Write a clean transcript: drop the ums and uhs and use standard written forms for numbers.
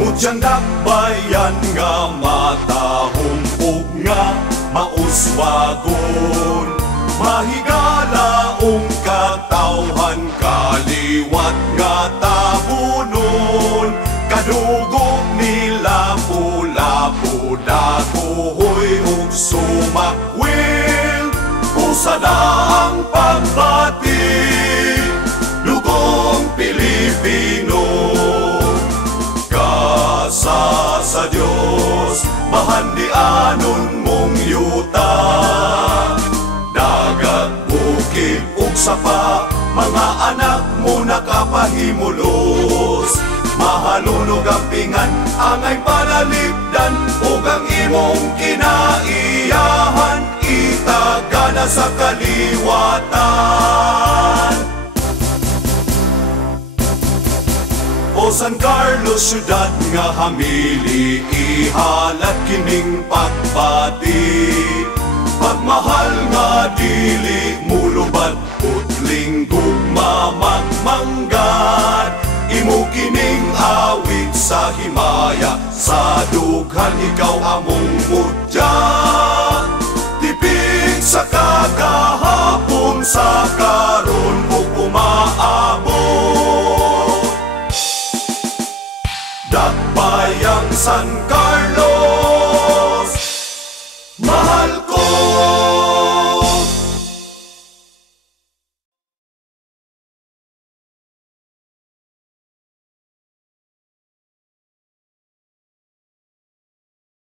Mudyang dakbayan nga matahong ug nga mauswagon, mahigalaong katawhan kaliwat nga tabunon. Kadugo nila pula-pu dakuhoy ug sumakwil, usada ang pagbati dugong Pilipino. Sa Diyos, mahandianon mong yuta, dagat, bukid, ug sapa, mga anak mo nakapahimulos. Mahalunog ang pingan, angay panalipdan, ug ang imong kinaiyahan, itagana sa kaliwatan. O San Carlos, syudad nga hamili, ihalat kining pagbati. Pagmahal nga dili mulubad, utling gugma magmanggad. Imo kining awit sa himaya, sa dughan ikaw among mudya. Tipik sa kagahapon, sa karon ug umaabot. Dakbayang San Carlos,